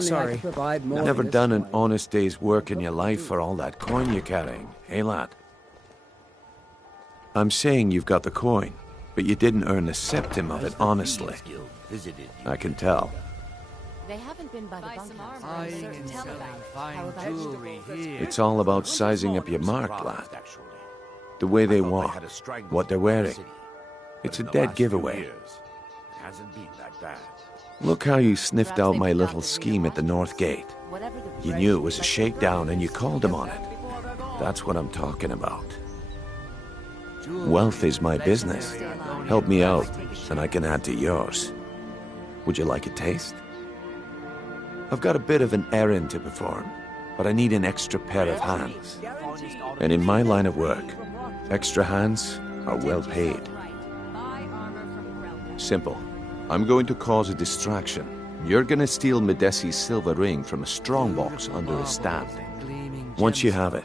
Sorry. Never done an honest day's work in your life for all that coin you're carrying, eh, lad? I'm saying you've got the coin, but you didn't earn a septim of it honestly. I can tell. They haven't been by the bunkhouse. Buying and selling fine jewelry here. It's all about sizing up your mark, lad. The way they walk, what they're wearing. It's a dead giveaway. Look how you sniffed out my little scheme at the North Gate. You knew it was a shakedown and you called them on it. That's what I'm talking about. Wealth is my business. Help me out, and I can add to yours. Would you like a taste? I've got a bit of an errand to perform, but I need an extra pair of hands. And in my line of work, extra hands are well paid. Simple. I'm going to cause a distraction. You're gonna steal Medesi's silver ring from a strongbox under a stand. Once you have it,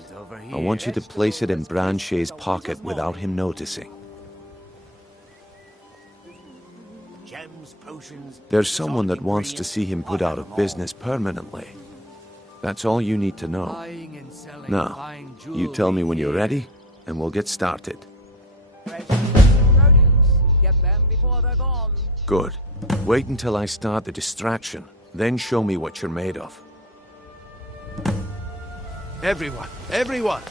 I want you to place it in Brand-Shei's pocket without him noticing. There's someone that wants to see him put out of business permanently. That's all you need to know. Now, you tell me when you're ready, and we'll get started. Good. Wait until I start the distraction, then show me what you're made of. Everyone,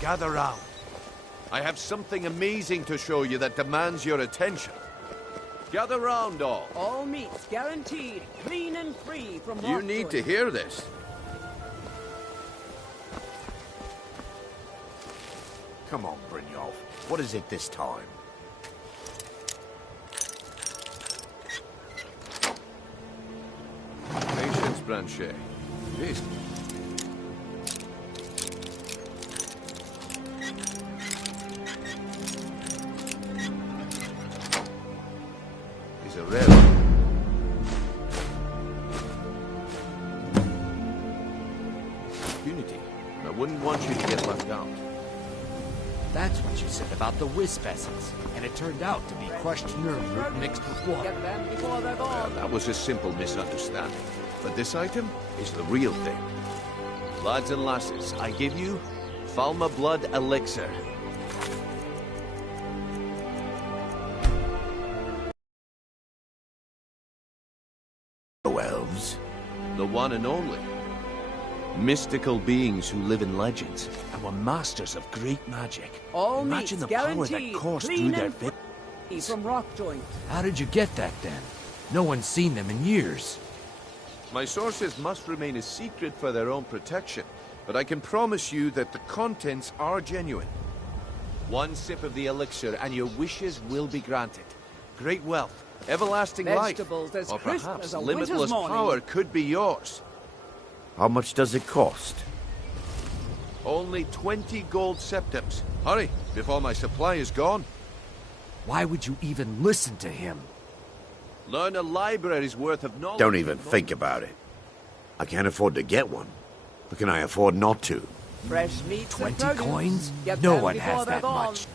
gather round. I have something amazing to show you that demands your attention. Gather round, all. All meats guaranteed, clean and free from You need to hear this. Come on, Brynjolf. What is it this time? Patience, Brand-Shei. This. Is a rare one. Unity. I wouldn't want you to get left out. That's what you said about the wisp essence, and it turned out to be crushed nerve root mixed with water. Well, that was a simple misunderstanding. But this item is the real thing. Lads and lasses, I give you Falma Blood Elixir. Elves? The one and only. Mystical beings who live in legends and were masters of great magic. All Imagine meats the power that guaranteed, coursed through clean their and free veins. from rock joint. How did you get that then? No one's seen them in years. My sources must remain a secret for their own protection, but I can promise you that the contents are genuine. One sip of the elixir and your wishes will be granted. Great wealth, everlasting Vegetables life, as or crisp perhaps as a limitless winter's morning. power could be yours. How much does it cost? Only 20 gold septims. Hurry, before my supply is gone. Why would you even listen to him? Learn a library's worth of knowledge. Don't even think about it. I can't afford to get one. But can I afford not to? Fresh meats 20 and produce. coins? Get No them one before has they're that gone. much.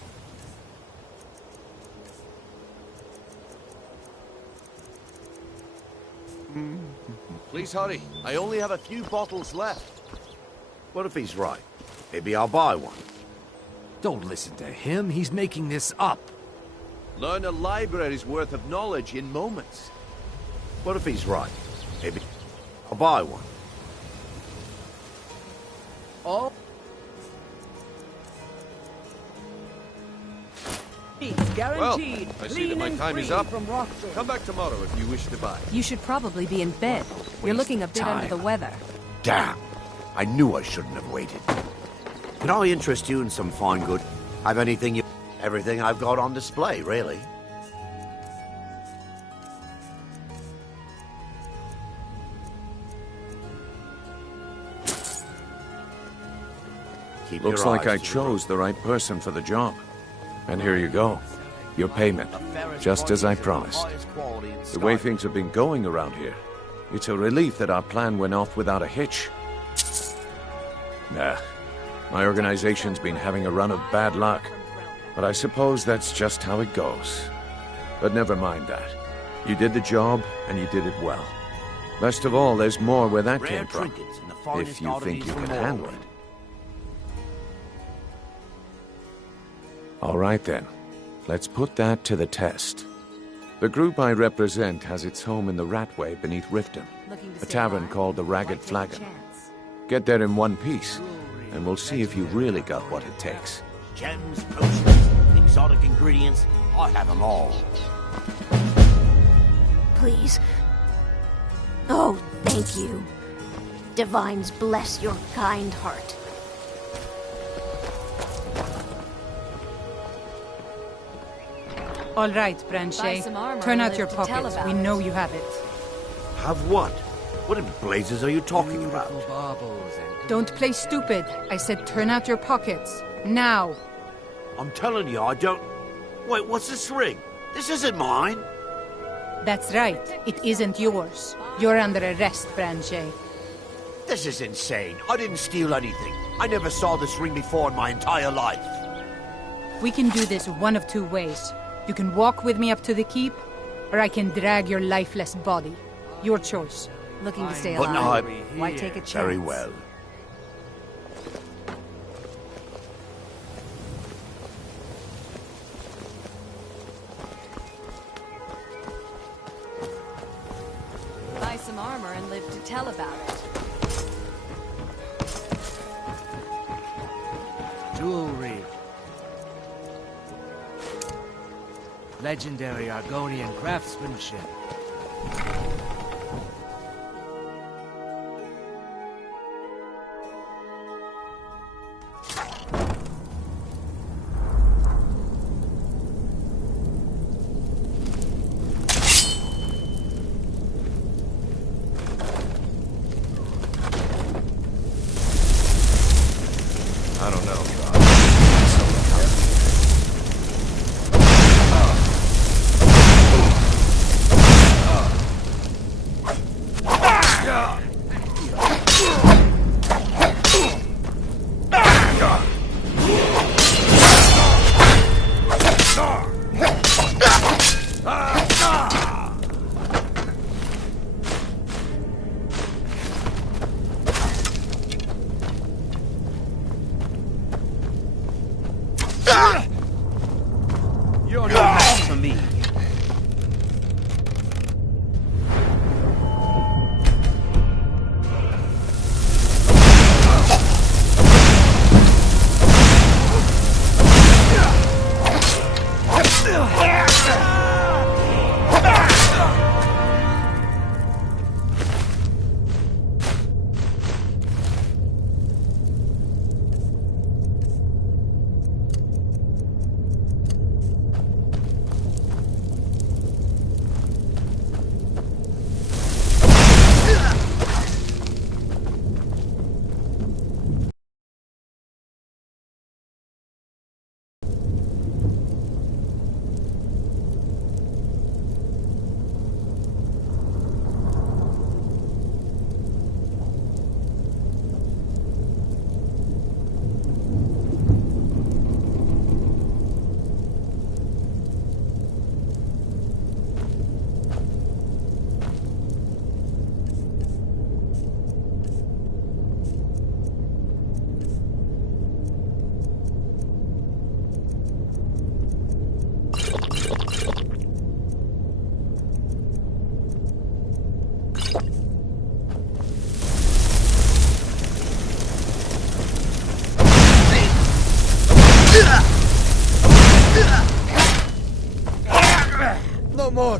Please hurry. I only have a few bottles left. What if he's right? Maybe I'll buy one. Don't listen to him. He's making this up. Learn a library's worth of knowledge in moments. What if he's right? Maybe I'll buy one. All meats guaranteed, I see clean that my and time free is up. from rock joint. Come back tomorrow if you wish to buy. You should probably be in bed. You're looking a bit under the weather. Damn! I knew I shouldn't have waited. Can I interest you in some fine good? Have anything you... Everything I've got on display, really. Keep Looks your like I eyes to the chose the right person for the job. And here you go. Your payment. Just as I promised. The way things have been going around here, it's a relief that our plan went off without a hitch. Nah. My organization's been having a run of bad luck. But I suppose that's just how it goes. But never mind that. You did the job, and you did it well. Best of all, there's more where that Rare came from. trinkets and the finest If you think oddities you from can all handle over. it. All right then. Let's put that to the test. The group I represent has its home in the Ratway beneath Riften, Looking to a stay tavern alive? called the Why Ragged take a Flagon. chance? Get there in one piece, and we'll see if you've really got what it takes. Gems, potions, exotic ingredients, I have them all. Please. Oh, thank you. Divines bless your kind heart. All right, Buy Branche. some armor Turn and out your live to tell pockets. about We it. know you have it. Have what? What in blazes are you talking about? Beautiful baubles and Don't play stupid. I said turn out your pockets. Now. I'm telling you, I don't... Wait, what's this ring? This isn't mine. That's right. It isn't yours. You're under arrest, Branche. This is insane. I didn't steal anything. I never saw this ring before in my entire life. We can do this one of two ways. You can walk with me up to the keep, or I can drag your lifeless body. Your choice. Looking to stay But alive? no, Why take a chance? Very well. Buy some armor and live to tell about it. jewelry. Legendary Argonian craftsmanship. I don't know. You're no match for me. No more!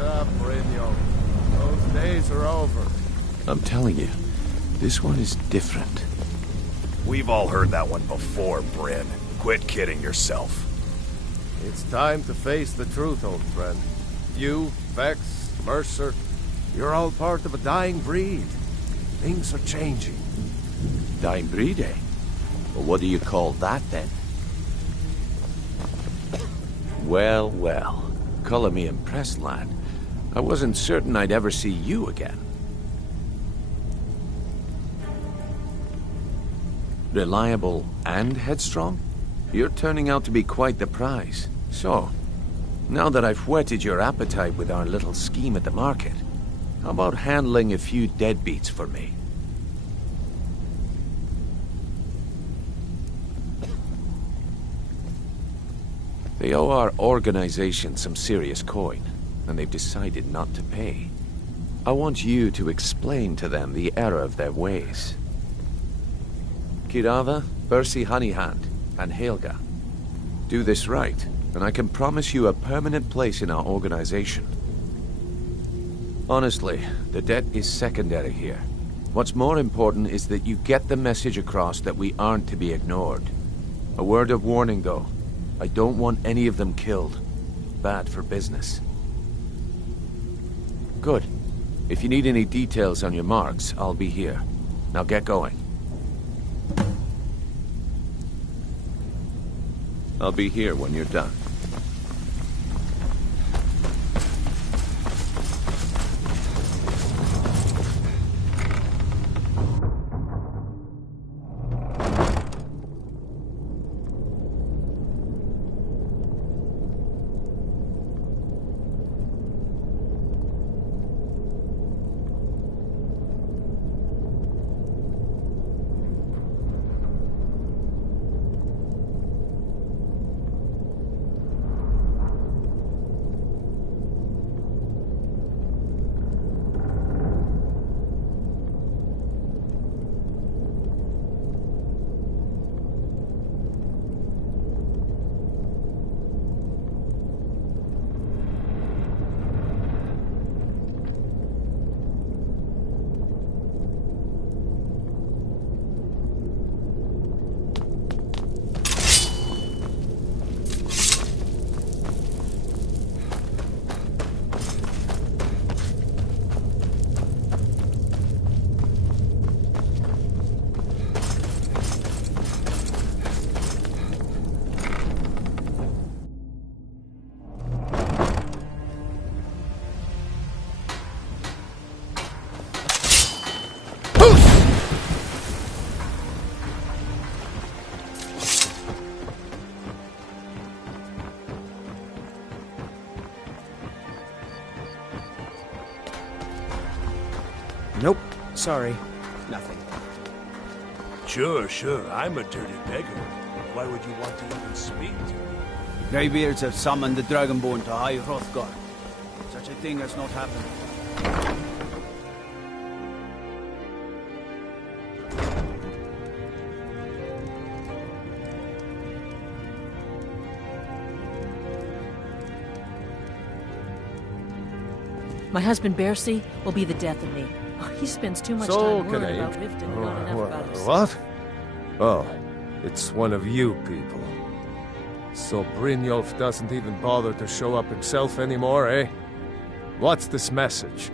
up, Brynjolf. Those days are over. I'm telling you, this one is different. We've all heard that one before, Bryn. Quit kidding yourself. It's time to face the truth, old friend. You, Vex, Mercer, you're all part of a dying breed. Things are changing. Dying breed, eh? Well, what do you call that, then? Well, well. Color me impressed, lad. I wasn't certain I'd ever see you again. Reliable and headstrong? You're turning out to be quite the prize. So, now that I've whetted your appetite with our little scheme at the market, how about handling a few deadbeats for me? They owe our organization some serious coin, and they've decided not to pay. I want you to explain to them the error of their ways. Kirava, Bersi Honeyhand, and Helga. Do this right, and I can promise you a permanent place in our organization. Honestly, the debt is secondary here. What's more important is that you get the message across that we aren't to be ignored. A word of warning, though. I don't want any of them killed. Bad for business. Good. If you need any details on your marks, I'll be here. Now get going. I'll be here when you're done. Nope. Sorry. Nothing. Sure. I'm a dirty beggar. Why would you want to even speak to me? Greybeards have summoned the Dragonborn to High Hrothgar. Such a thing has not happened. My husband Bersi will be the death of me. He spends too much time worrying about Riften and not enough about himself. What? Oh, it's one of you people. So Brynjolf doesn't even bother to show up himself anymore, eh? What's this message?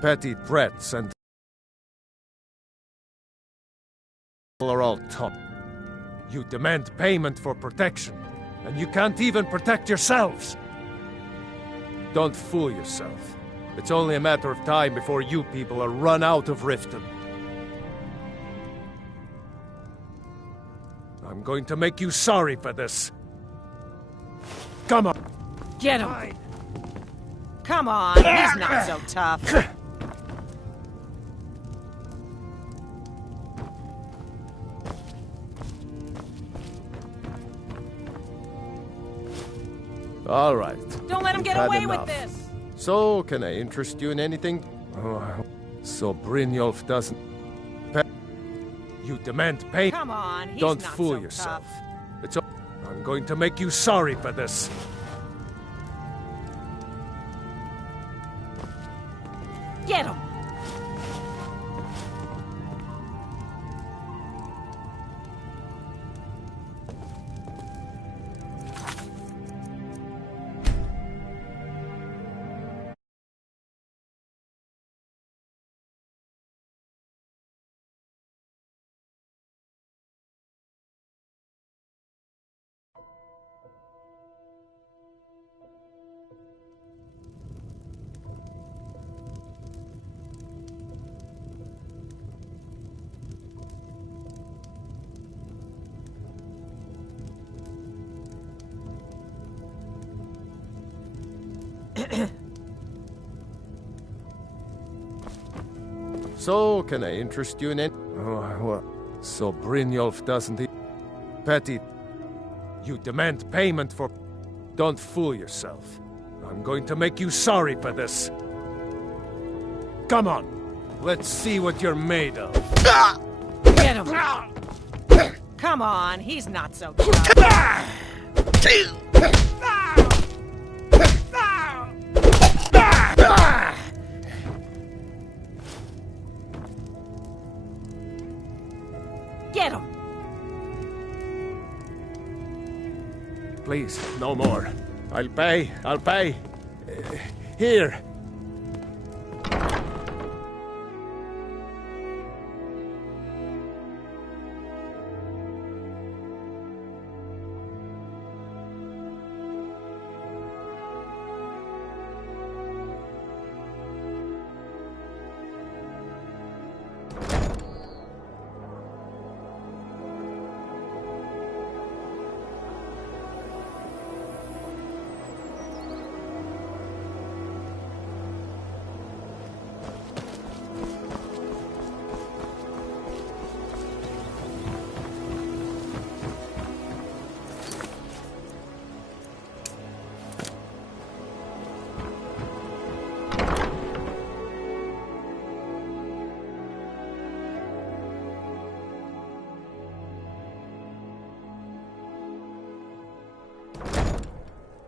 Petty threats and are all top. You demand payment for protection, and you can't even protect yourselves. Don't fool yourself. It's only a matter of time before you people are run out of Riften. I'm going to make you sorry for this. Come on. Get him. Come on, he's not so tough. All right. Don't let him get away with this. So, can I interest you in anything? So Brynjolf doesn't... You demand pay. Come on, he's Don't not fool so yourself. Tough. It's... I'm going to make you sorry for this. Get him! So, can I interest you in it? Oh, what? So Brynjolf doesn't Petty, you demand payment for... Don't fool yourself. I'm going to make you sorry for this. Come on, let's see what you're made of. Get him! Come on, he's not so tough. Get him! Please, no more. I'll pay. Here.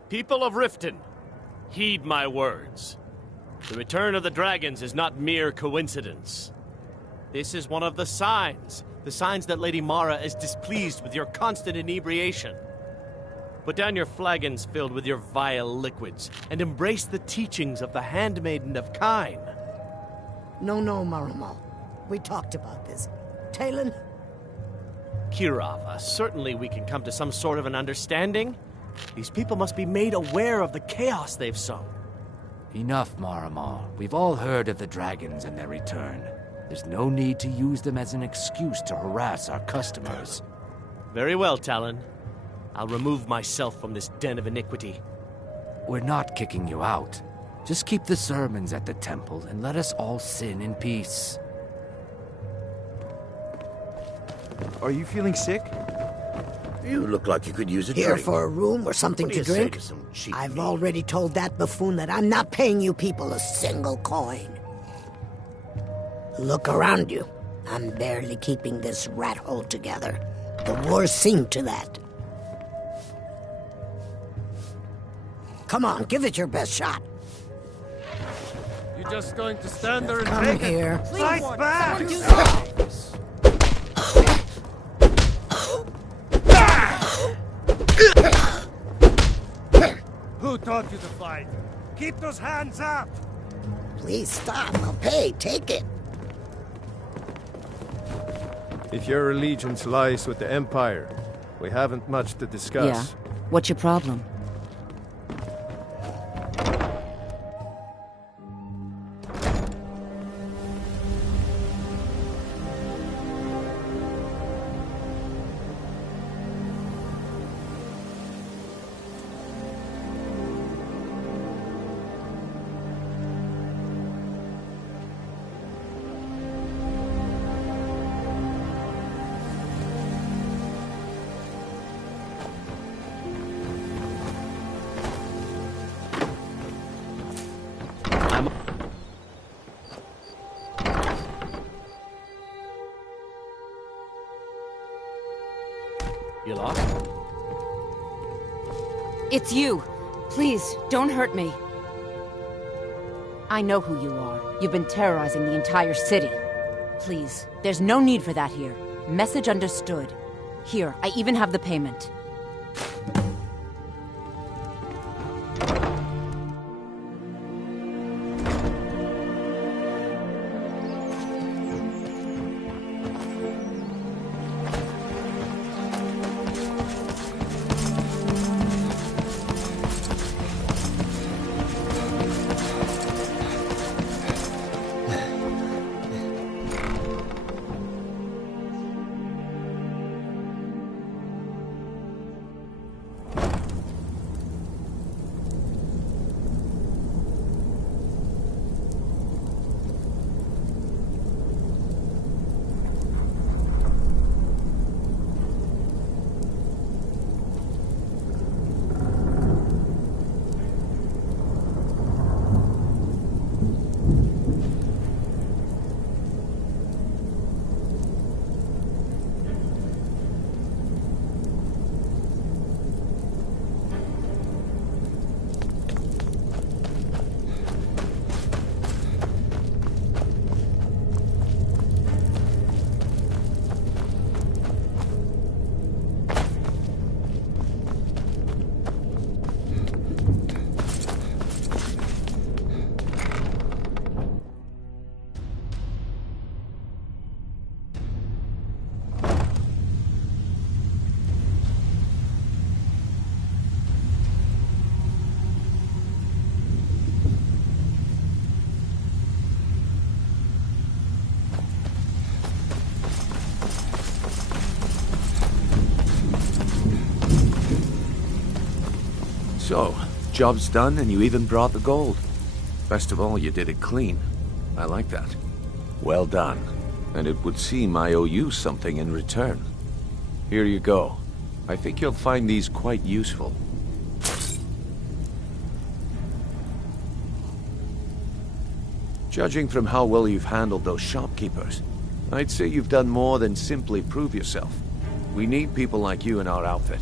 People of Riften, heed my words. The return of the dragons is not mere coincidence. This is one of the signs that Lady Mara is displeased with your constant inebriation. Put down your flagons filled with your vile liquids, and embrace the teachings of the Handmaiden of Kyne. No, Maramal. We talked about this. Talon? Kirava, certainly we can come to some sort of an understanding. These people must be made aware of the chaos they've sown. Enough, Maramal. We've all heard of the dragons and their return. There's no need to use them as an excuse to harass our customers. Very well, Talon. I'll remove myself from this den of iniquity. We're not kicking you out. Just keep the sermons at the temple and let us all sin in peace. Are you feeling sick? You look like you could use a Here drink. for a room or something What do to you say drink? to some cheap I've meat? already told that buffoon that I'm not paying you people a single coin. Look around you. I'm barely keeping this rat hole together. The war's seen to that. Come on, give it your best shot. You just going to stand there and Come take here. it? Fight back! Who taught you to fight? Keep those hands up! Please stop. I'll pay. Take it. If your allegiance lies with the Empire, we haven't much to discuss. Yeah. What's your problem? You lost? It's you. Please, don't hurt me. I know who you are. You've been terrorizing the entire city. Please, there's no need for that here. Message understood. Here, I even have the payment. So, job's done and you even brought the gold. Best of all, you did it clean. I like that. Well done. And it would seem I owe you something in return. Here you go. I think you'll find these quite useful. Judging from how well you've handled those shopkeepers, I'd say you've done more than simply prove yourself. We need people like you in our outfit.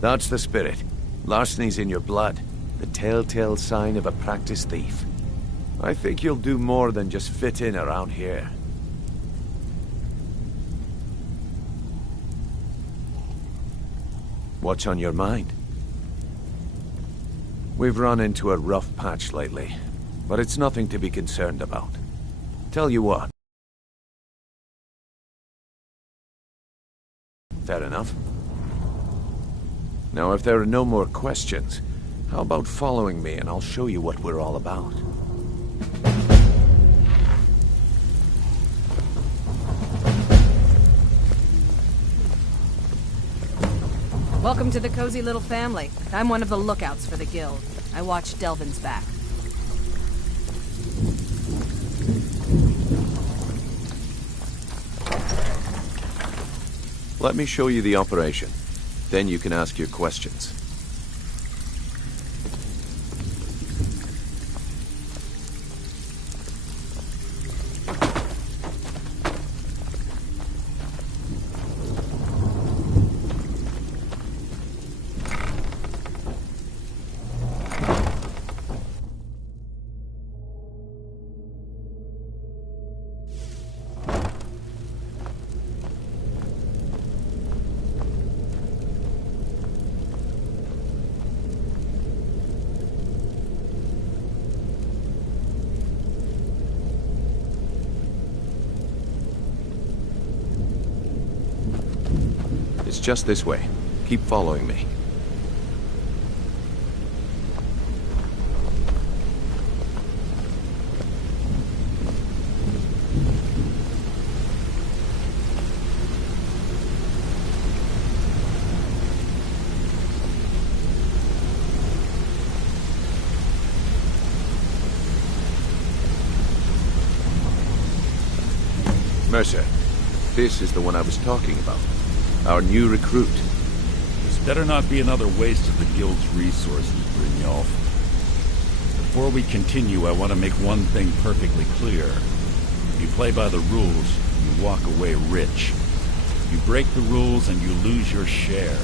That's the spirit. Larceny's in your blood. The telltale sign of a practiced thief. I think you'll do more than just fit in around here. What's on your mind? We've run into a rough patch lately, but it's nothing to be concerned about. Tell you what. Fair enough. Now, if there are no more questions, how about following me and I'll show you what we're all about. Welcome to the cozy little family. I'm one of the lookouts for the guild. I watch Delvin's back. Let me show you the operation. Then you can ask your questions. It's just this way. Keep following me. Mercer, this is the one I was talking about. Our new recruit. This better not be another waste of the guild's resources, Brynjolf. Before we continue, I want to make one thing perfectly clear. If you play by the rules, you walk away rich. You break the rules and you lose your share.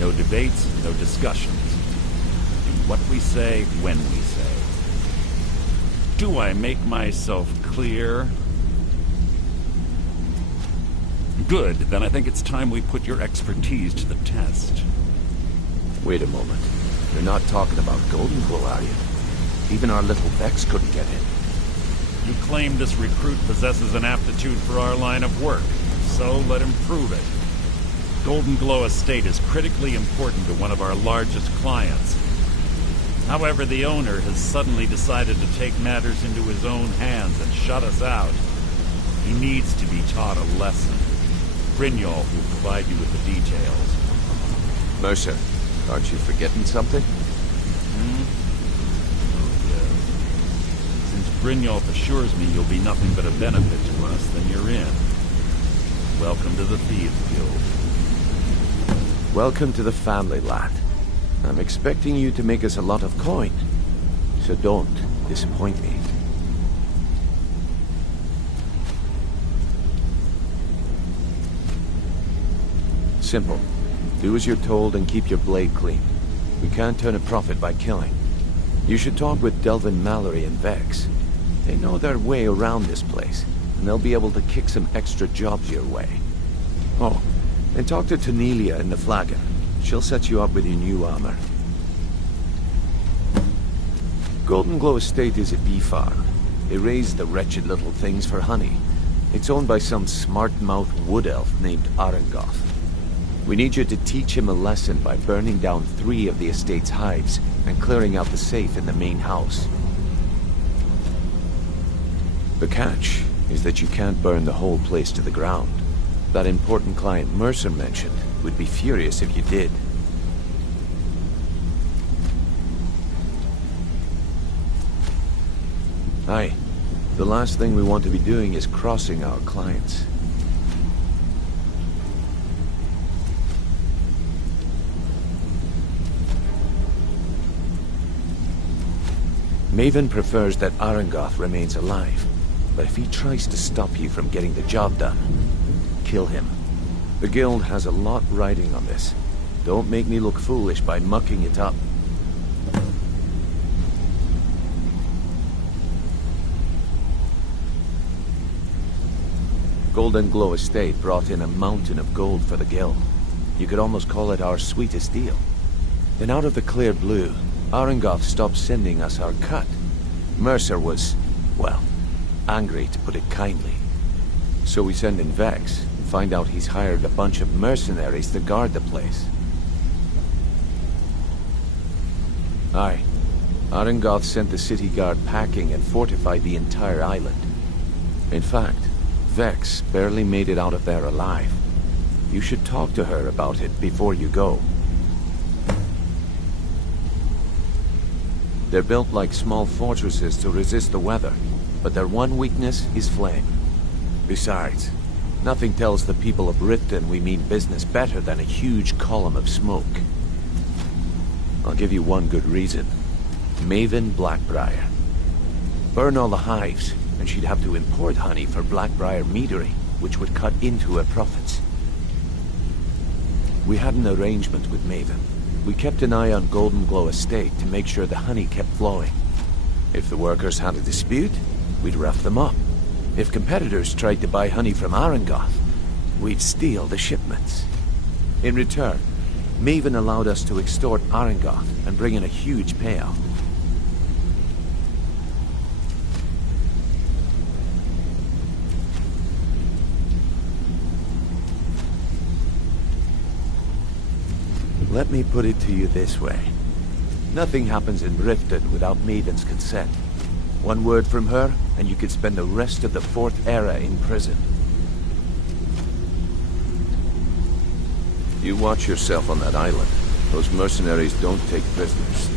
No debates, no discussions. Do what we say, when we say. Do I make myself clear? Good, then I think it's time we put your expertise to the test. Wait a moment. You're not talking about Golden Glow, are you? Even our little Vex couldn't get in. You claim this recruit possesses an aptitude for our line of work, so let him prove it. Golden Glow Estate is critically important to one of our largest clients. However, the owner has suddenly decided to take matters into his own hands and shut us out. He needs to be taught a lesson. Brynjolf will provide you with the details. Mercer, aren't you forgetting something? Brynjolf assures me you'll be nothing but a benefit to us, then you're in. Welcome to the Thieves Guild. Welcome to the family, lad. I'm expecting you to make us a lot of coin, so don't disappoint me. Simple. Do as you're told and keep your blade clean. We can't turn a profit by killing. You should talk with Delvin Mallory and Vex. They know their way around this place, and they'll be able to kick some extra jobs your way. Oh, and talk to Tanelia in the Flagon. She'll set you up with your new armor. Golden Glow Estate is a bee farm. They raise the wretched little things for honey. It's owned by some smart-mouthed wood elf named Arengoth. We need you to teach him a lesson by burning down 3 of the estate's hives and clearing out the safe in the main house. The catch is that you can't burn the whole place to the ground. That important client Mercer mentioned would be furious if you did. Aye. The last thing we want to be doing is crossing our clients. Maven prefers that Arengoth remains alive, but if he tries to stop you from getting the job done, kill him. The guild has a lot riding on this. Don't make me look foolish by mucking it up. Golden Glow Estate brought in a mountain of gold for the guild. You could almost call it our sweetest deal. Then out of the clear blue, Arengoth stopped sending us our cut. Mercer was, well, angry to put it kindly. So we send in Vex and find out he's hired a bunch of mercenaries to guard the place. Aye. Arengoth sent the city guard packing and fortified the entire island. In fact, Vex barely made it out of there alive. You should talk to her about it before you go. They're built like small fortresses to resist the weather, but their one weakness is flame. Besides, nothing tells the people of Riften we mean business better than a huge column of smoke. I'll give you one good reason. Maven Blackbriar. Burn all the hives, and she'd have to import honey for Blackbriar meadery, which would cut into her profits. We had an arrangement with Maven. We kept an eye on Golden Glow Estate to make sure the honey kept flowing. If the workers had a dispute, we'd rough them up. If competitors tried to buy honey from Arengoth, we'd steal the shipments. In return, Maven allowed us to extort Arengoth and bring in a huge payout. Let me put it to you this way. Nothing happens in Riften without Maven's consent. One word from her, and you could spend the rest of the 4th Era in prison. You watch yourself on that island. Those mercenaries don't take prisoners.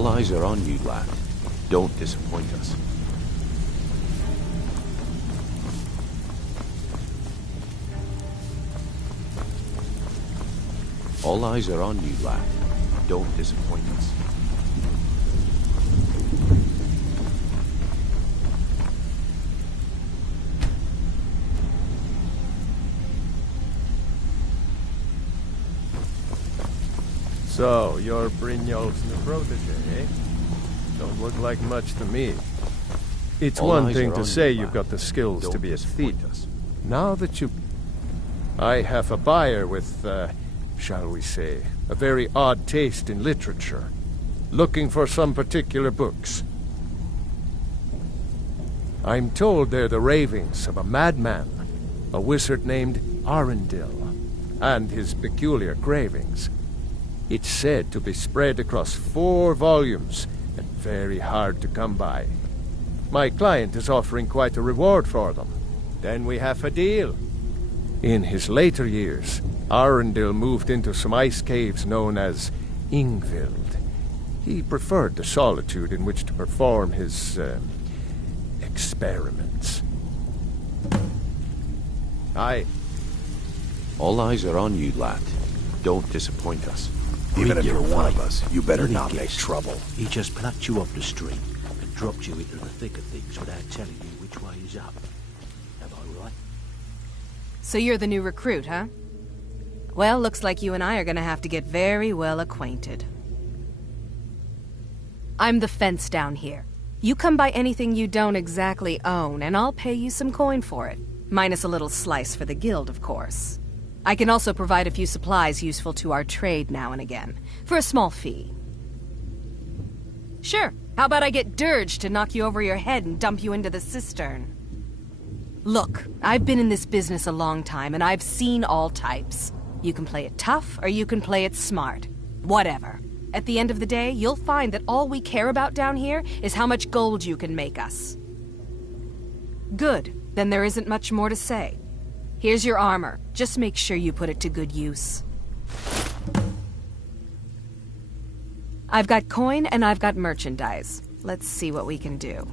All eyes are on you, lad. Don't disappoint us. All eyes are on you, lad. Don't disappoint us. So, you're Brynjolf's new protege, eh? Don't look like much to me. It's one thing to say you've got the skills to be a thief. Now that you... I have a buyer with, shall we say, a very odd taste in literature. Looking for some particular books. I'm told they're the ravings of a madman, a wizard named Arundel, and his peculiar cravings. It's said to be spread across 4 volumes, and very hard to come by. My client is offering quite a reward for them. Then we have a deal. In his later years, Arundel moved into some ice caves known as Ingvild. He preferred the solitude in which to perform his, experiments. All eyes are on you, lad. Don't disappoint us. Even if you're one of us, you better not make trouble. He just plucked you off the street and dropped you into the thick of things without telling you which way is up. Am I right? So you're the new recruit, huh? Well, looks like you and I are gonna have to get very well acquainted. I'm the fence down here. You come by anything you don't exactly own, and I'll pay you some coin for it. Minus a little slice for the guild, of course. I can also provide a few supplies useful to our trade now and again, for a small fee. Sure, how about I get Dirge to knock you over your head and dump you into the cistern? Look, I've been in this business a long time, and I've seen all types. You can play it tough, or you can play it smart. Whatever. At the end of the day, you'll find that all we care about down here is how much gold you can make us. Good, then there isn't much more to say. Here's your armor. Just make sure you put it to good use. I've got coin and I've got merchandise. Let's see what we can do.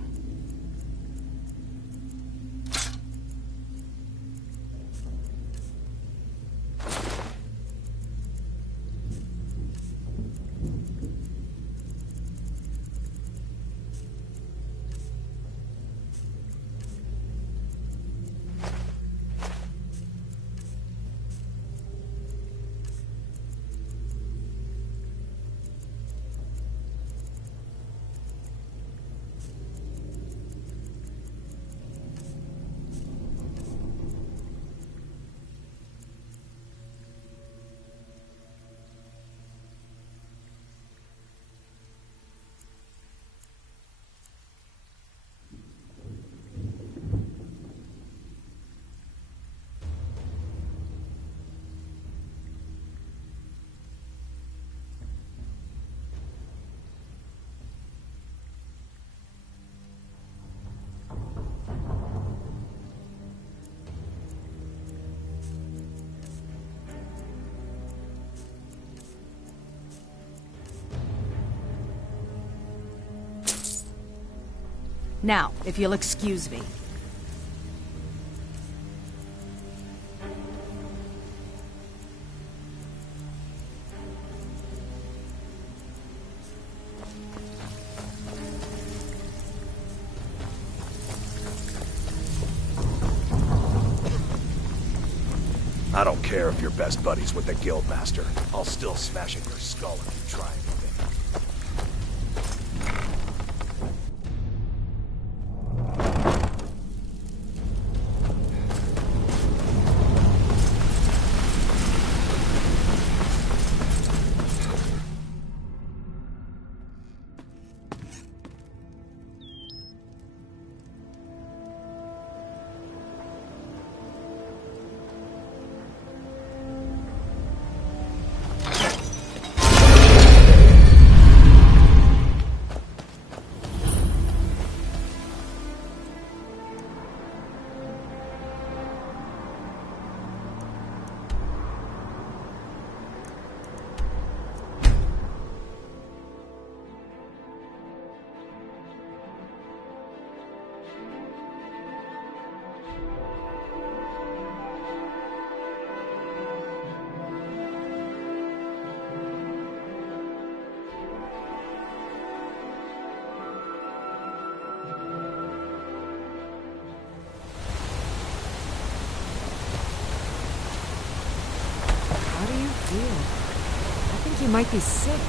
Now, if you'll excuse me. I don't care if you're best buddies with the Guildmaster. I'll still smash in your skull if you try anything. deal. I think you might be sick.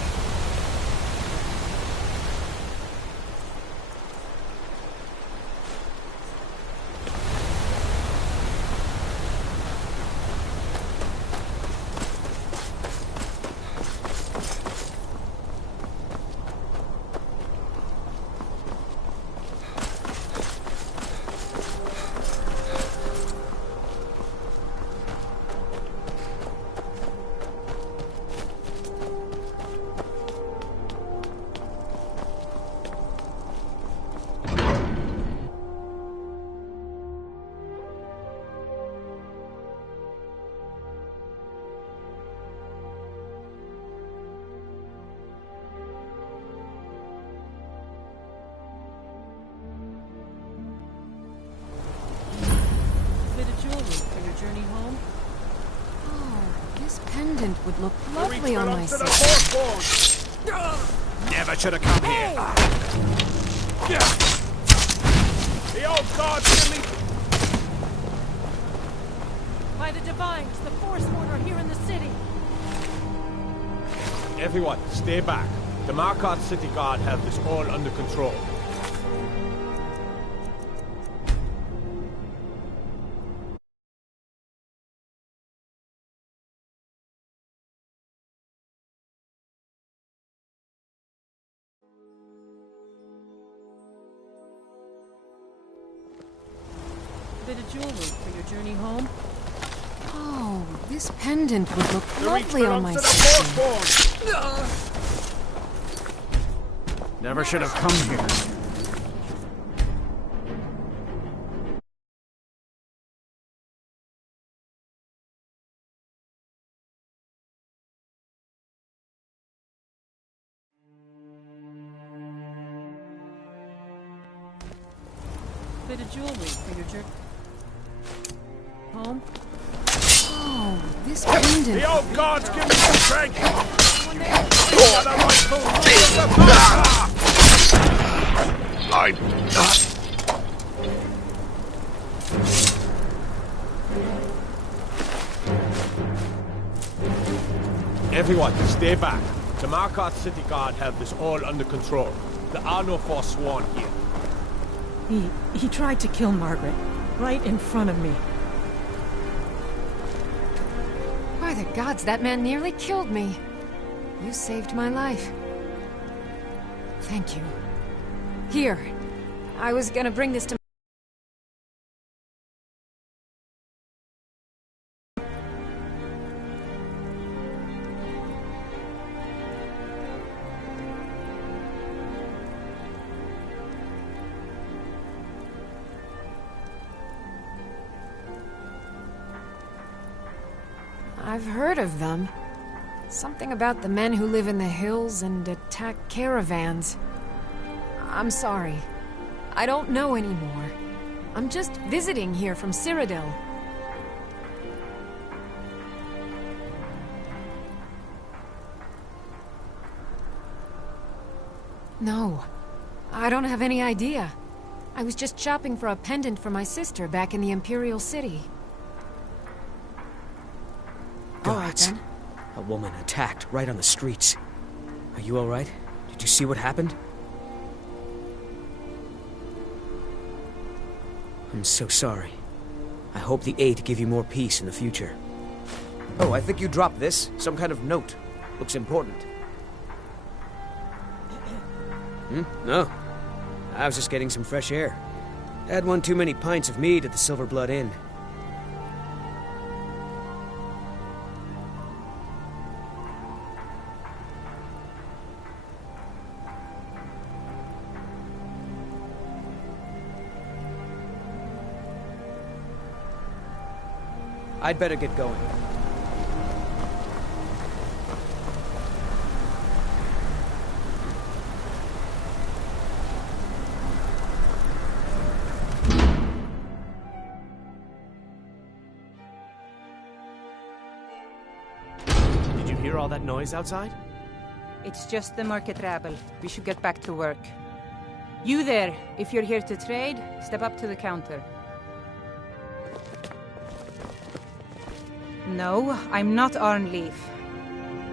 Journey home? Oh, this pendant would look lovely on my sister. Never should have come here. The old gods give me... By the Divines, the Forsworn are here in the city. Everyone, stay back. The Markarth City Guard have this all under control. Bit of jewelry for your journey home? Oh, this pendant would look lovely on my sister. Never should have come here. Bit of jewelry for your journey home? Oh, this pendant. The old gods give me some strength! Everyone, stay back. The Markarth City Guard have this all under control. There are no Forsworn here. He tried to kill Margaret, right in front of me. By the gods, that man nearly killed me. You saved my life. Thank you. Here, I was gonna bring this to... I've heard of them. Something about the men who live in the hills and attack caravans. I'm sorry. I don't know anymore. I'm just visiting here from Cyrodiil. No. I don't have any idea. I was just shopping for a pendant for my sister back in the Imperial City. Gods. All right, then. A woman attacked right on the streets. Are you all right? Did you see what happened? I'm so sorry. I hope the Eight give you more peace in the future. Oh, I think you dropped this. Some kind of note. Looks important. No. I was just getting some fresh air. Had one too many pints of mead at the Silver Blood Inn. I'd better get going. Did you hear all that noise outside? It's just the market rabble. We should get back to work. You there, if you're here to trade, step up to the counter. No, I'm not Arnleif.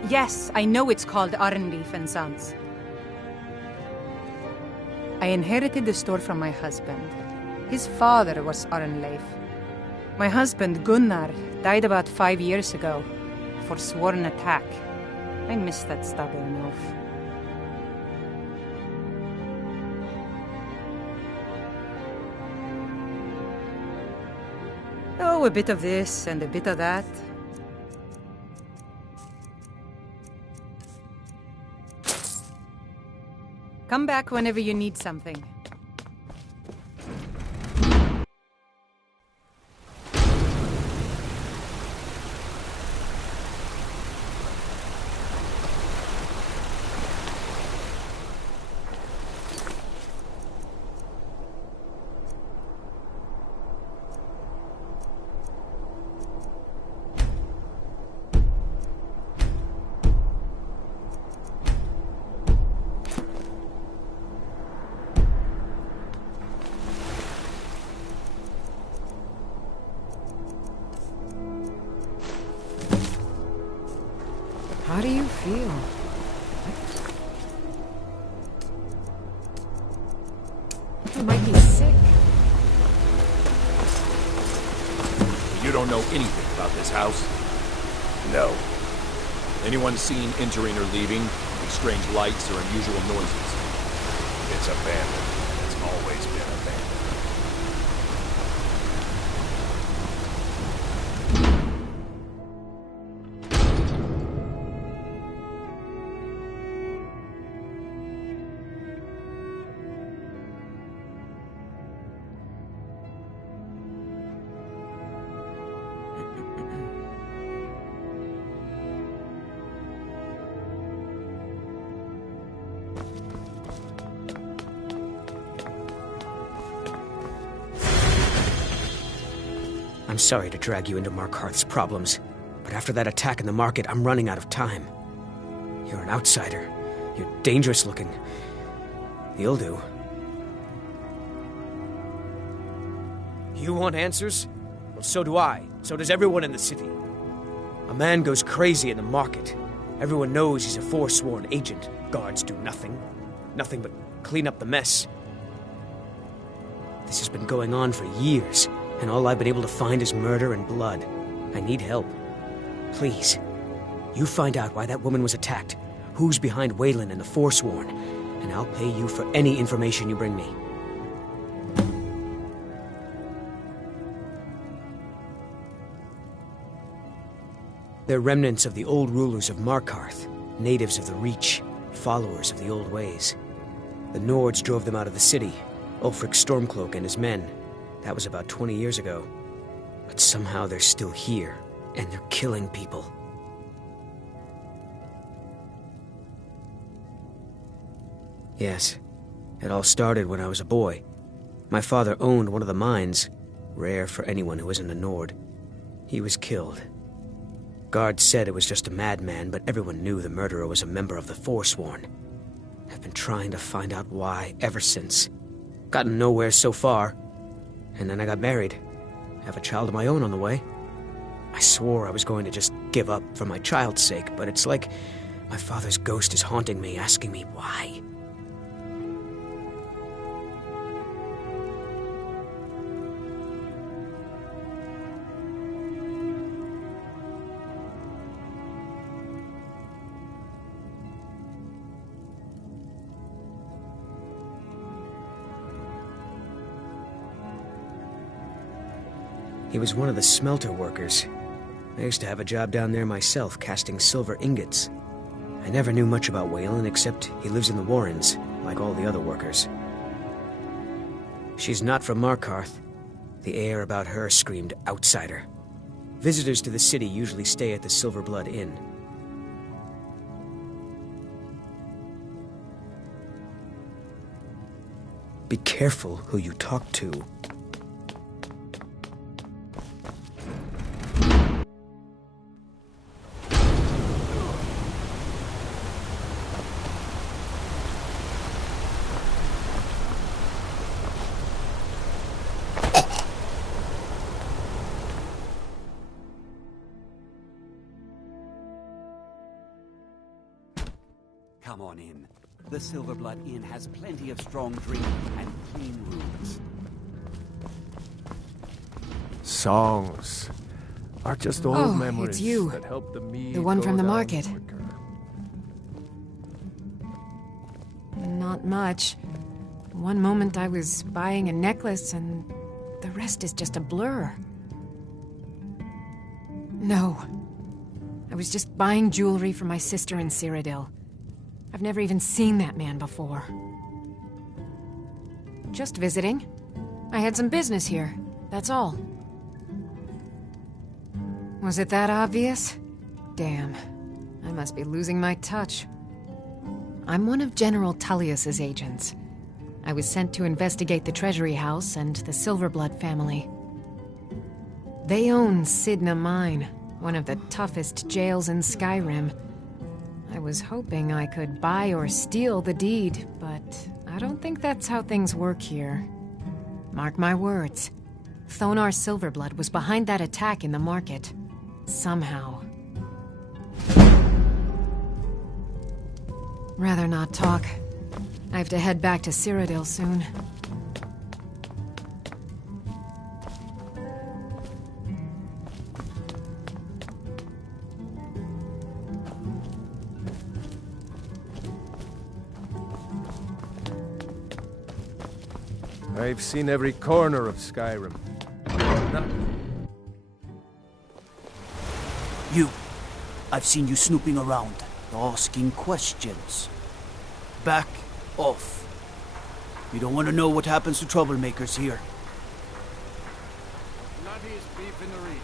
Yes, I know it's called Arnleif and Sons. I inherited the store from my husband. His father was Arnleif. My husband, Gunnar, died about 5 years ago. Forsworn attack. I miss that stubborn oaf. Oh, a bit of this and a bit of that. Come back whenever you need something. How do you feel? You might be sick. You don't know anything about this house? No. Anyone seen entering or leaving? Any strange lights or unusual noises? It's abandoned. It's always been abandoned. I'm sorry to drag you into Markarth's problems, but after that attack in the market, I'm running out of time. You're an outsider. You're dangerous looking. You'll do. You want answers? Well, so do I. So does everyone in the city. A man goes crazy in the market. Everyone knows he's a forsworn agent. Guards do nothing. Nothing but clean up the mess. This has been going on for years, and all I've been able to find is murder and blood. I need help. Please, you find out why that woman was attacked, who's behind Waylon and the Forsworn, and I'll pay you for any information you bring me. They're remnants of the old rulers of Markarth, natives of the Reach, followers of the old ways. The Nords drove them out of the city, Ulfric Stormcloak and his men. That was about 20 years ago. But somehow they're still here, and they're killing people. Yes, it all started when I was a boy. My father owned one of the mines, rare for anyone who isn't a Nord. He was killed. Guards said it was just a madman, but everyone knew the murderer was a member of the Forsworn. I've been trying to find out why ever since. Gotten nowhere so far. And then I got married. I have a child of my own on the way. I swore I was going to just give up for my child's sake, but it's like my father's ghost is haunting me, asking me why. He was one of the smelter workers. I used to have a job down there myself, casting silver ingots. I never knew much about Waylon, except he lives in the Warrens, like all the other workers. She's not from Markarth. The air about her screamed outsider. Visitors to the city usually stay at the Silverblood Inn. Be careful who you talk to. Come on in. The Silverblood Inn has plenty of strong drink and clean rooms. Songs are just old memories it's you. that help the mead The one from go the down market. quicker. Not much. One moment I was buying a necklace and the rest is just a blur. No. I was just buying jewelry for my sister in Cyrodiil. I've never even seen that man before. Just visiting. I had some business here, that's all. Was it that obvious? Damn. I must be losing my touch. I'm one of General Tullius's agents. I was sent to investigate the Treasury House and the Silverblood family. They own Sidna Mine, one of the toughest jails in Skyrim. I was hoping I could buy or steal the deed, but I don't think that's how things work here. Mark my words. Thonar Silverblood was behind that attack in the market. Somehow. Rather not talk. I have to head back to Cyrodiil soon. I've seen every corner of Skyrim. You. I've seen you snooping around, asking questions. Back off. You don't want to know what happens to troublemakers here. Bloodiest beef in the Reach.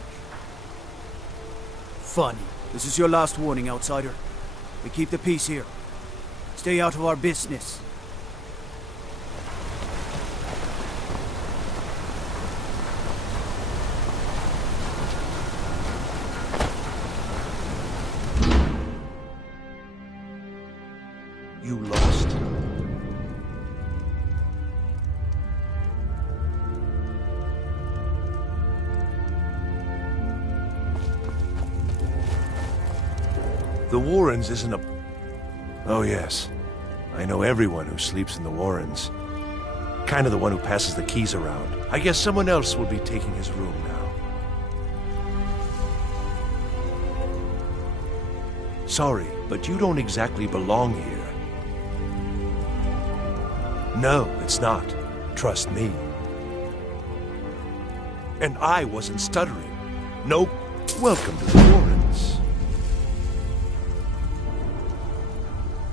Funny. This is your last warning, outsider. We keep the peace here. Stay out of our business. You lost. The Warrens isn't a... Oh yes. I know everyone who sleeps in the Warrens. Kind of the one who passes the keys around. I guess someone else will be taking his room now. Sorry, but you don't exactly belong here. No, it's not. Trust me. And I wasn't stuttering. Nope. Welcome to the Warrens.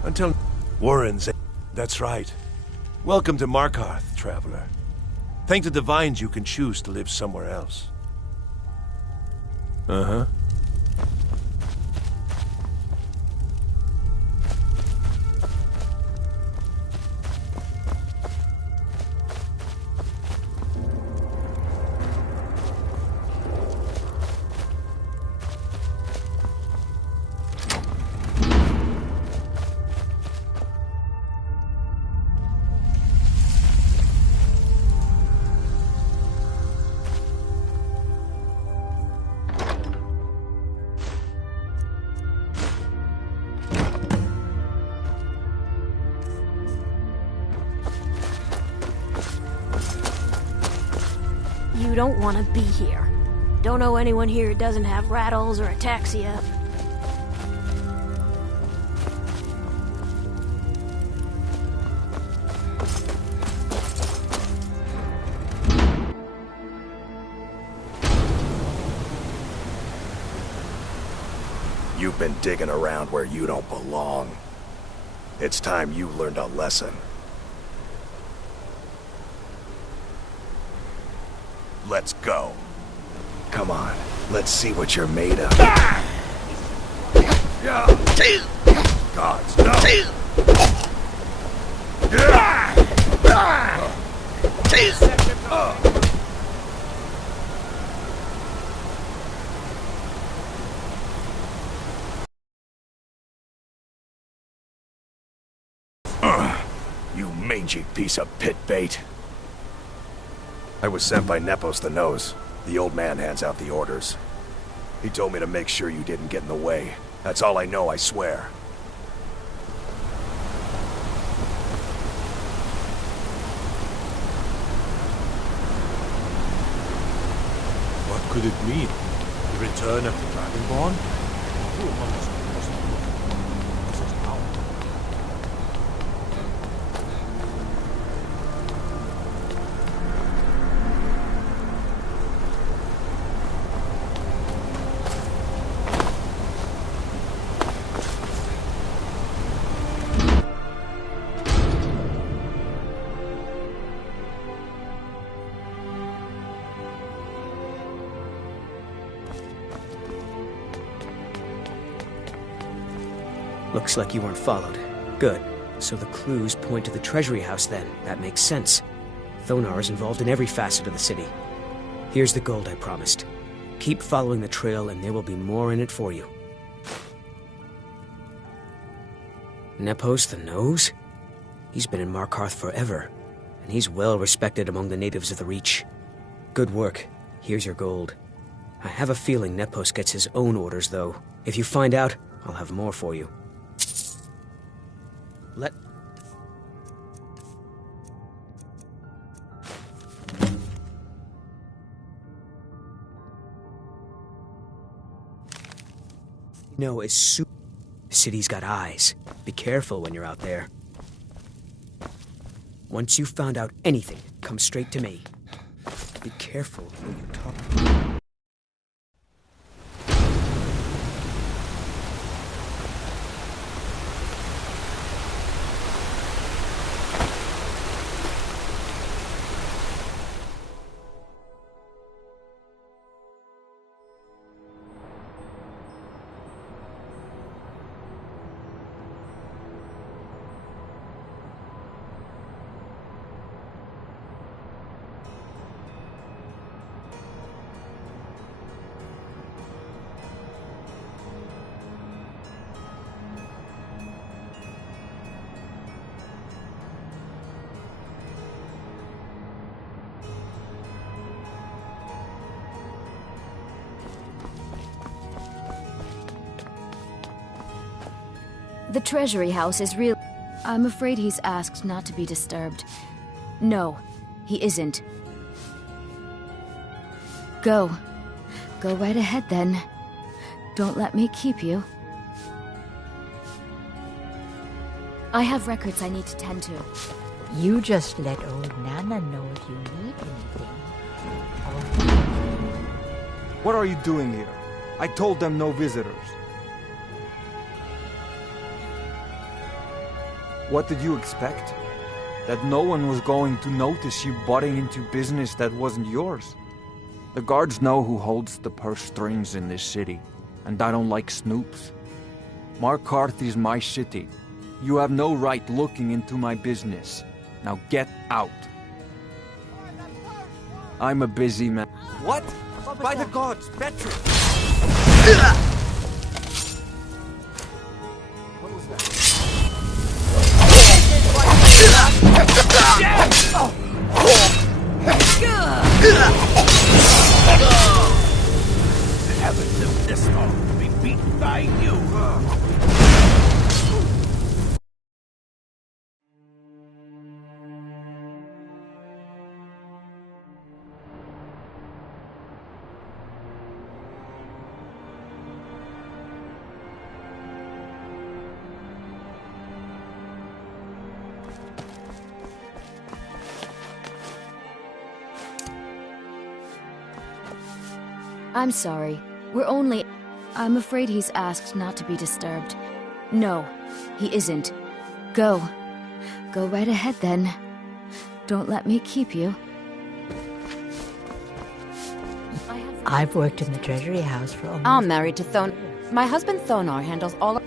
Until... Warrens, that's right. Welcome to Markarth, traveler. Thank the Divines you can choose to live somewhere else. Uh-huh. You don't want to be here. Don't know anyone here who doesn't have rattles or ataxia. You've been digging around where you don't belong. It's time you learned a lesson. Let's go. Come on, let's see what you're made of. Gods, no! You mangy piece of pit bait. I was sent by Nepos the Nose. The old man hands out the orders. He told me to make sure you didn't get in the way. That's all I know, I swear. What could it mean? The return of the Dragonborn? Looks like you weren't followed. Good. So the clues point to the treasury house then. That makes sense. Thonar is involved in every facet of the city. Here's the gold I promised. Keep following the trail and there will be more in it for you. Nepos the Nose? He's been in Markarth forever, and he's well respected among the natives of the Reach. Good work. Here's your gold. I have a feeling Nepos gets his own orders, though. If you find out, I'll have more for you. Let... No, as soon... The city's got eyes. Be careful when you're out there. Once you've found out anything, come straight to me. Be careful who you talk to. The treasury house is real. I'm afraid he's asked not to be disturbed. No, he isn't. Go. Go right ahead then. Don't let me keep you. I have records I need to tend to. You just let old Nana know if you need anything. What are you doing here? I told them no visitors. What did you expect? That no one was going to notice you butting into business that wasn't yours? The guards know who holds the purse strings in this city, and I don't like snoops. Markarth is my city. You have no right looking into my business. Now get out. I'm a busy man. What? By the gods, Beatrice! What was that? Haven't lived this long to be beaten by you. I'm sorry. We're only... I'm afraid he's asked not to be disturbed. No, he isn't. Go. Go right ahead then. Don't let me keep you. I've worked in the treasury house for almost... I'm married to My husband Thonar handles all of...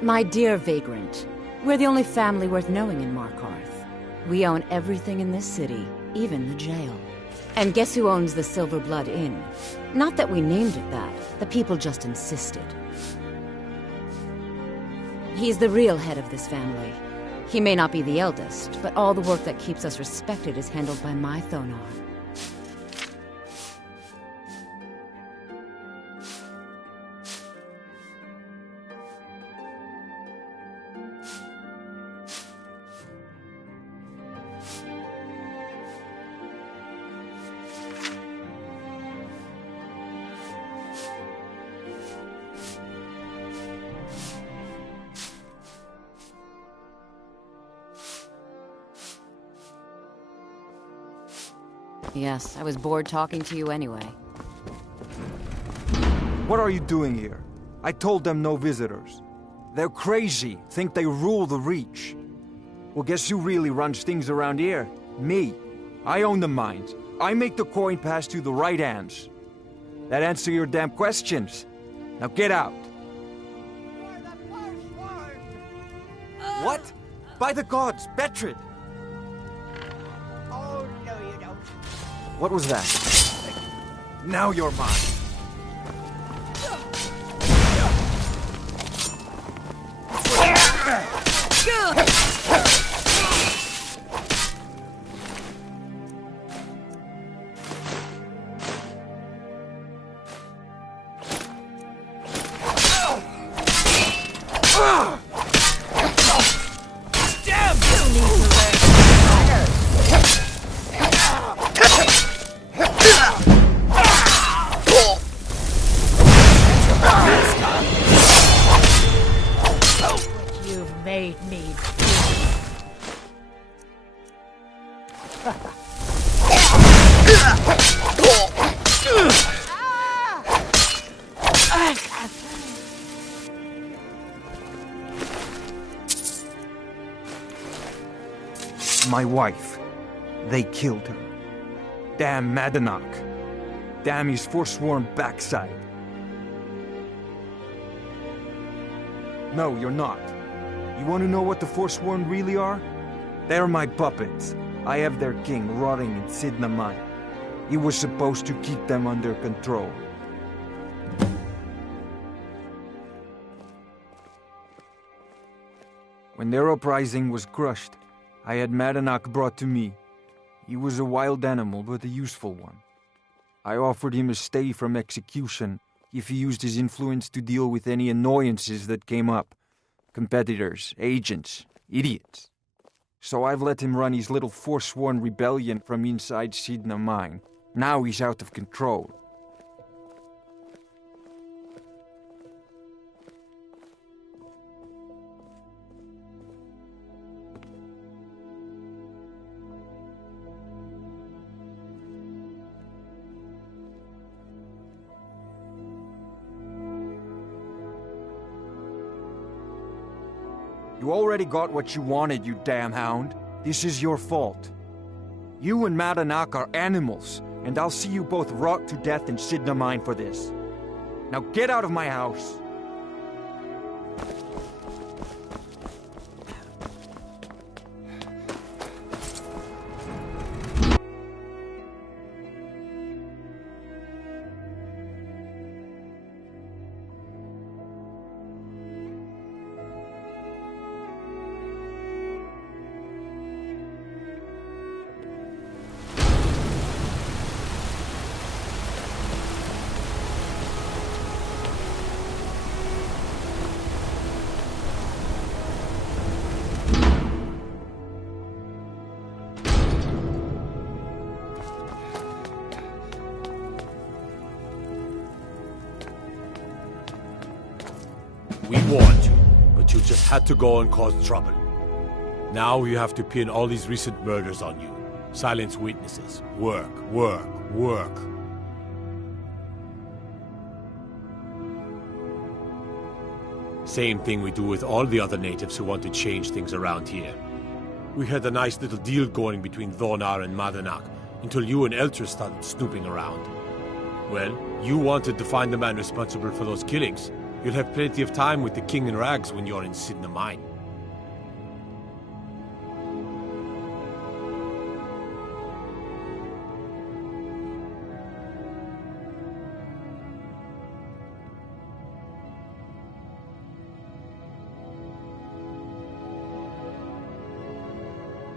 My dear Vagrant, we're the only family worth knowing in Markarth. We own everything in this city, even the jail. And guess who owns the Silver Blood Inn? Not that we named it that, the people just insisted. He's the real head of this family. He may not be the eldest, but all the work that keeps us respected is handled by my Thonar. Yes, I was bored talking to you anyway. What are you doing here? I told them no visitors. They're crazy, think they rule the Reach. Well, guess who really runs things around here? Me. I own the mines. I make the coin pass to the right hands. That answer your damn questions. Now get out. What? By the gods, Betrid! Oh, no, you don't. What was that? Now you're mine. You've made me My wife. They killed her. Damn Madanach. Damn his forsworn backside. No, you're not. You want to know what the Forsworn really are? They're my puppets. I have their king rotting in Cidhna Mine. He was supposed to keep them under control. When their uprising was crushed, I had Madanach brought to me. He was a wild animal, but a useful one. I offered him a stay from execution if he used his influence to deal with any annoyances that came up. Competitors, agents, idiots. So I've let him run his little Forsworn rebellion from inside Cidhna Mine. Now he's out of control. You already got what you wanted, you damn hound. This is your fault. You and Madanach are animals, and I'll see you both rot to death in Cidhna Mine for this. Now get out of my house! We warned you, but you just had to go and cause trouble. Now you have to pin all these recent murders on you. Silence witnesses. Work, work, work. Same thing we do with all the other natives who want to change things around here. We had a nice little deal going between Thonar and Madanach until you and Eltrys started snooping around. Well, you wanted to find the man responsible for those killings. You'll have plenty of time with the King in Rags when you're in Cidhna Mine.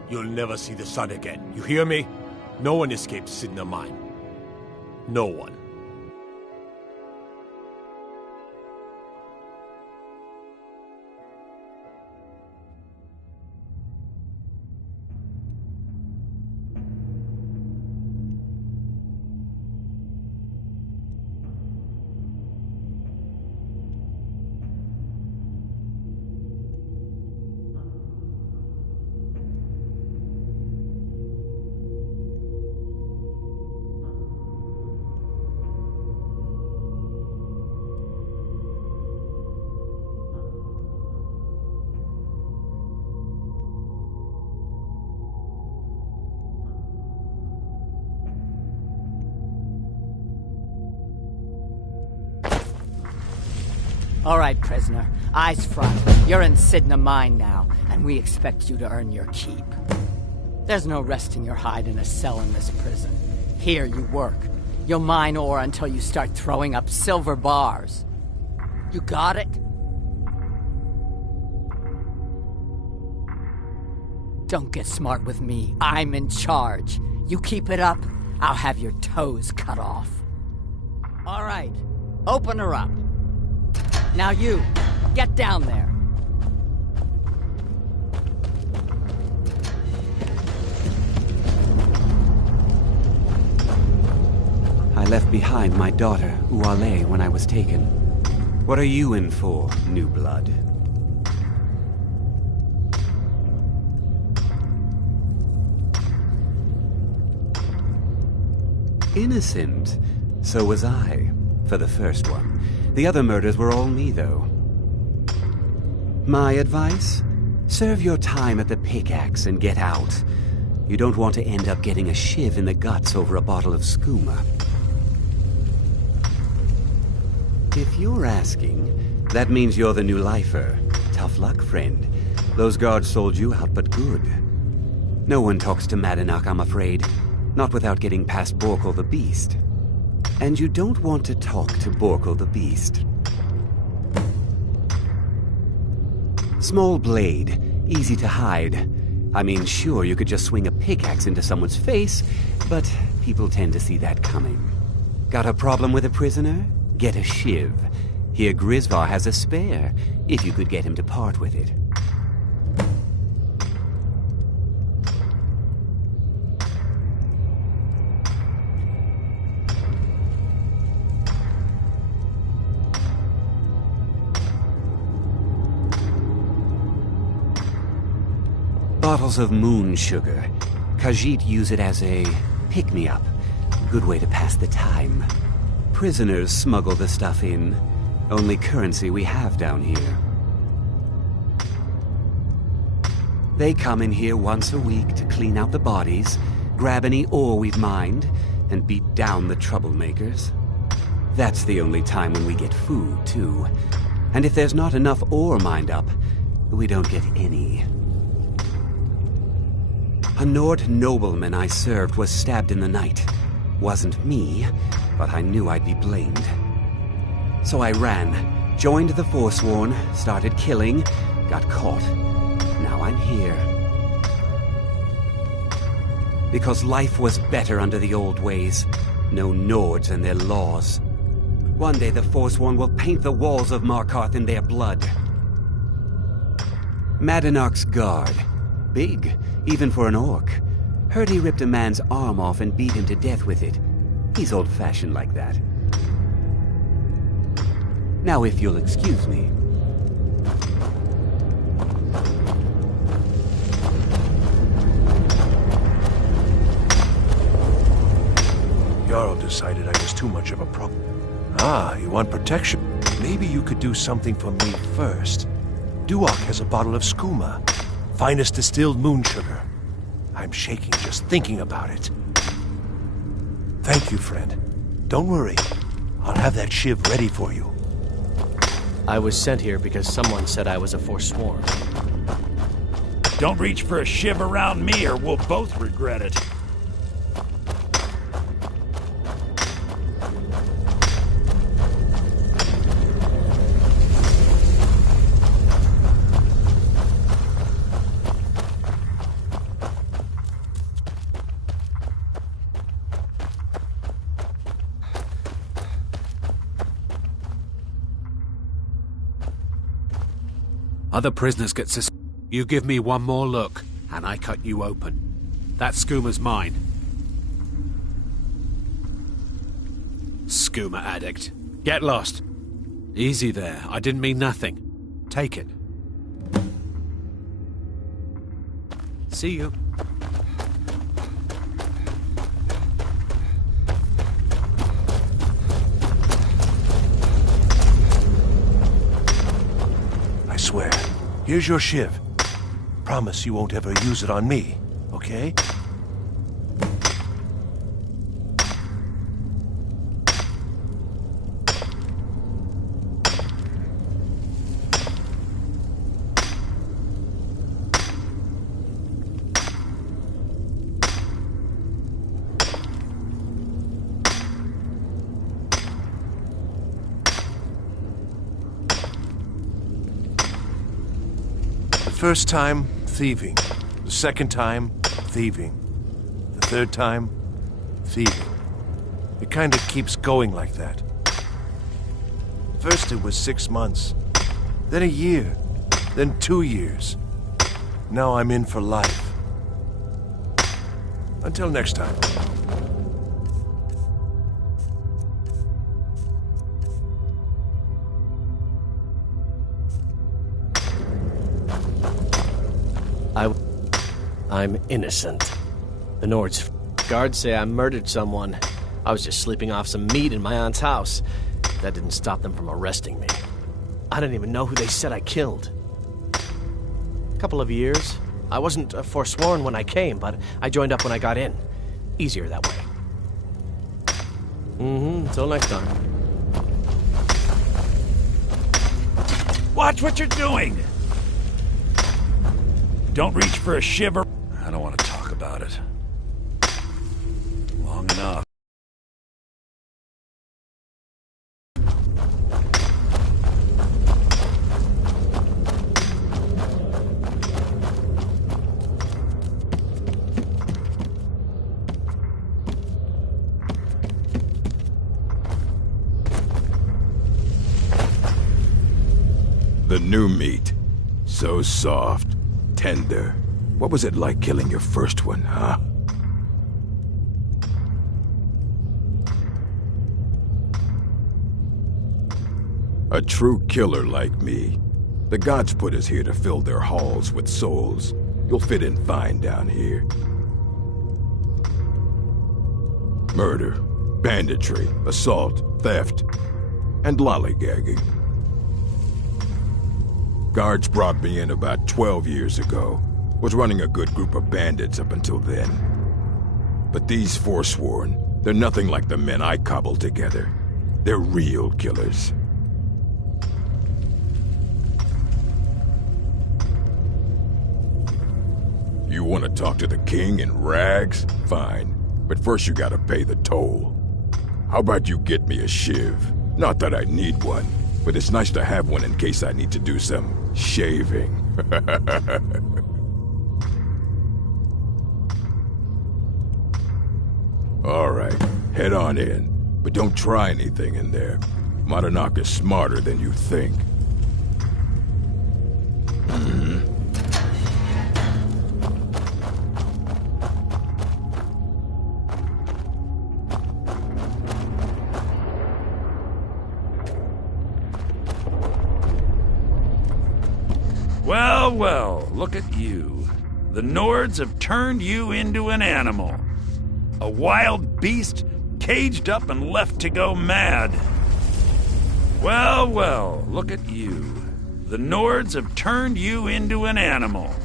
You'll never see the sun again. You hear me? No one escapes Cidhna Mine. No one. All right, prisoner. Eyes front. You're in Cidhna Mine now, and we expect you to earn your keep. There's no resting your hide in a cell in this prison. Here you work. You'll mine ore until you start throwing up silver bars. You got it? Don't get smart with me. I'm in charge. You keep it up, I'll have your toes cut off. All right, open her up. Now you, get down there. I left behind my daughter, Uale, when I was taken. What are you in for, new blood? Innocent. So was I, for the first one. The other murders were all me, though. My advice? Serve your time at the pickaxe and get out. You don't want to end up getting a shiv in the guts over a bottle of skooma. If you're asking, that means you're the new lifer. Tough luck, friend. Those guards sold you out, but good. No one talks to Madanach, I'm afraid. Not without getting past Borkul the Beast. And you don't want to talk to Borkul the Beast. Small blade, easy to hide. I mean, sure, you could just swing a pickaxe into someone's face, but people tend to see that coming. Got a problem with a prisoner? Get a shiv. Here Grisvar has a spare, if you could get him to part with it. Bottles of moon sugar. Khajiit use it as a pick-me-up. Good way to pass the time. Prisoners smuggle the stuff in. Only currency we have down here. They come in here once a week to clean out the bodies, grab any ore we've mined, and beat down the troublemakers. That's the only time when we get food, too. And if there's not enough ore mined up, we don't get any. A Nord nobleman I served was stabbed in the night. Wasn't me, but I knew I'd be blamed. So I ran, joined the Forsworn, started killing, got caught. Now I'm here. Because life was better under the old ways. No Nords and their laws. One day the Forsworn will paint the walls of Markarth in their blood. Madanach's guard. Big, even for an orc. Heard he ripped a man's arm off and beat him to death with it. He's old-fashioned like that. Now, if you'll excuse me. Jarl decided I was too much of a problem. Ah, you want protection? Maybe you could do something for me first. Duach has a bottle of skooma. Finest distilled moon sugar. I'm shaking just thinking about it. Thank you, friend. Don't worry. I'll have that shiv ready for you. I was sent here because someone said I was a Forsworn. Don't reach for a shiv around me or we'll both regret it. Other prisoners get You give me one more look, and I cut you open. That skooma's mine. Skooma addict. Get lost. Easy there. I didn't mean nothing. Take it. See you. I swear. Here's your shiv. Promise you won't ever use it on me, okay? first time, thieving. The second time, thieving. The third time, thieving. It kinda keeps going like that. First it was 6 months, then a year, then 2 years. Now I'm in for life. Until next time. I'm innocent. The Nords guards say I murdered someone. I was just sleeping off some meat in my aunt's house. That didn't stop them from arresting me. I didn't even know who they said I killed. A couple of years. I wasn't forsworn when I came, but I joined up when I got in. Easier that way. Until next time. Watch what you're doing! Don't reach for a shiver. I don't want to talk about it. Long enough. The new meat. So soft, tender. What was it like killing your first one, huh? A true killer like me. The gods put us here to fill their halls with souls. You'll fit in fine down here. Murder, banditry, assault, theft, and lollygagging. Guards brought me in about 12 years ago. Was running a good group of bandits up until then. But these Forsworn, they're nothing like the men I cobbled together. They're real killers. You want to talk to the king in rags? Fine. But first you gotta pay the toll. How about you get me a shiv? Not that I need one, but it's nice to have one in case I need to do some shaving. All right, head on in, but don't try anything in there. Madanak is smarter than you think. Well, well, look at you. The Nords have turned you into an animal. A wild beast, caged up and left to go mad. Well, well, look at you. The Nords have turned you into an animal.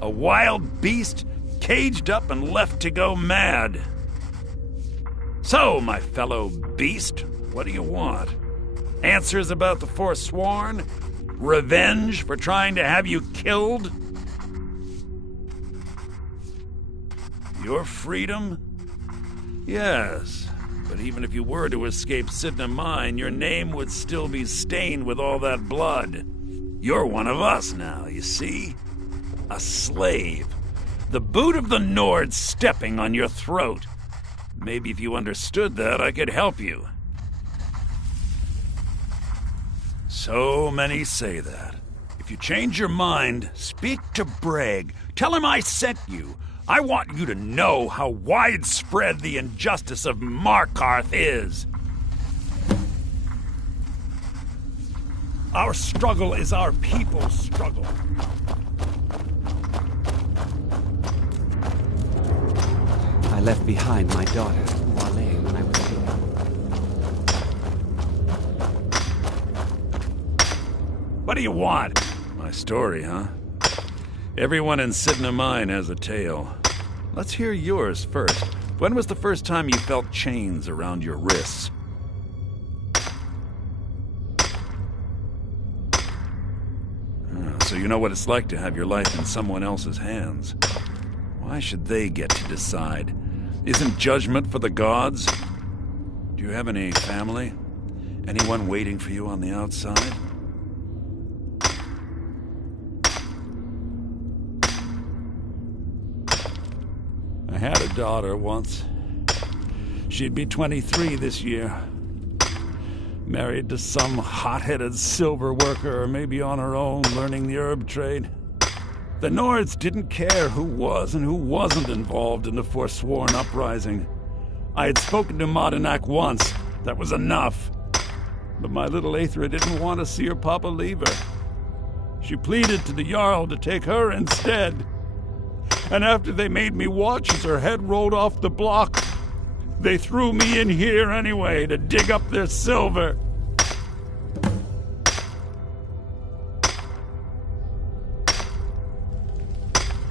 A wild beast, caged up and left to go mad. So, my fellow beast, what do you want? Answers about the Forsworn? Revenge for trying to have you killed? Your freedom? Yes, but even if you were to escape Cidhna Mine, your name would still be stained with all that blood. You're one of us now, you see? A slave. The boot of the Nord stepping on your throat. Maybe if you understood that, I could help you. So many say that. If you change your mind, speak to Braig. Tell him I sent you. I want you to know how widespread the injustice of Markarth is. Our struggle is our people's struggle. I left behind my daughter, Wale, when I was here. What do you want? My story, huh? Everyone in Cidhna Mine has a tale. Let's hear yours first. When was the first time you felt chains around your wrists? So you know what it's like to have your life in someone else's hands. Why should they get to decide? Isn't judgment for the gods? Do you have any family? Anyone waiting for you on the outside? daughter once. She'd be 23 this year. Married to some hot-headed silver worker, or maybe on her own, learning the herb trade. The Nords didn't care who was and who wasn't involved in the Forsworn uprising. I had spoken to Madanak once. That was enough. But my little Aethra didn't want to see her papa leave her. She pleaded to the Jarl to take her instead. And after they made me watch as her head rolled off the block, they threw me in here anyway to dig up their silver.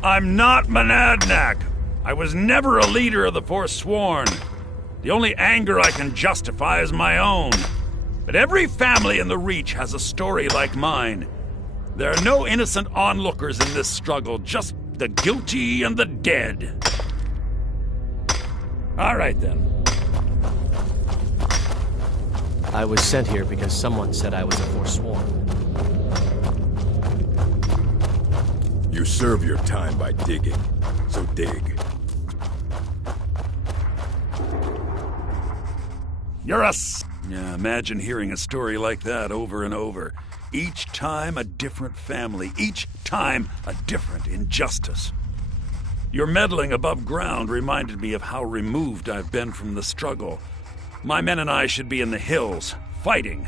I'm not Monadnock. I was never a leader of the Forsworn. The only anger I can justify is my own. But every family in the Reach has a story like mine. There are no innocent onlookers in this struggle, just the guilty and the dead. All right, then. I was sent here because someone said I was a Forsworn. You serve your time by digging, so dig. You're a Yeah, imagine hearing a story like that over and over. Each time a different family, each time a different injustice. Your meddling above ground reminded me of how removed I've been from the struggle. My men and I should be in the hills, fighting.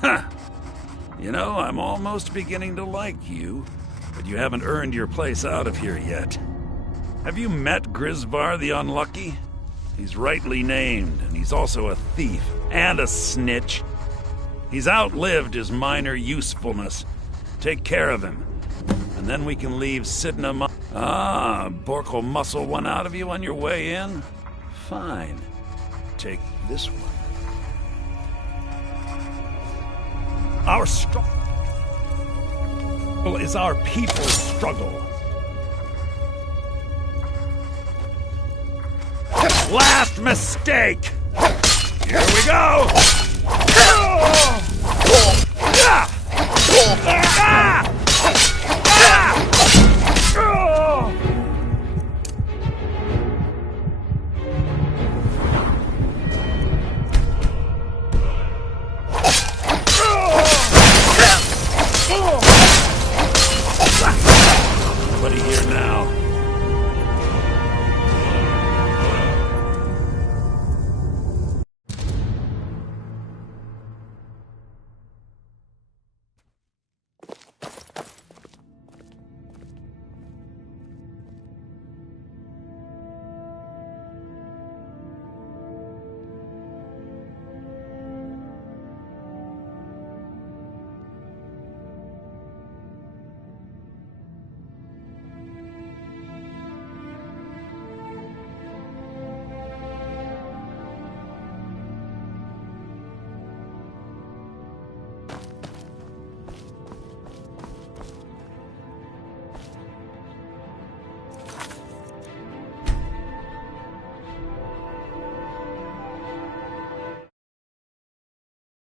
Huh. You know, I'm almost beginning to like you, but you haven't earned your place out of here yet. Have you met Grisvar the Unlucky? He's rightly named, and he's also a thief and a snitch. He's outlived his minor usefulness. Take care of him, and then we can leave Cidhna. Bork will muscle one out of you on your way in? Fine. Take this one. Our struggle is our people's struggle. Last mistake! Here we go!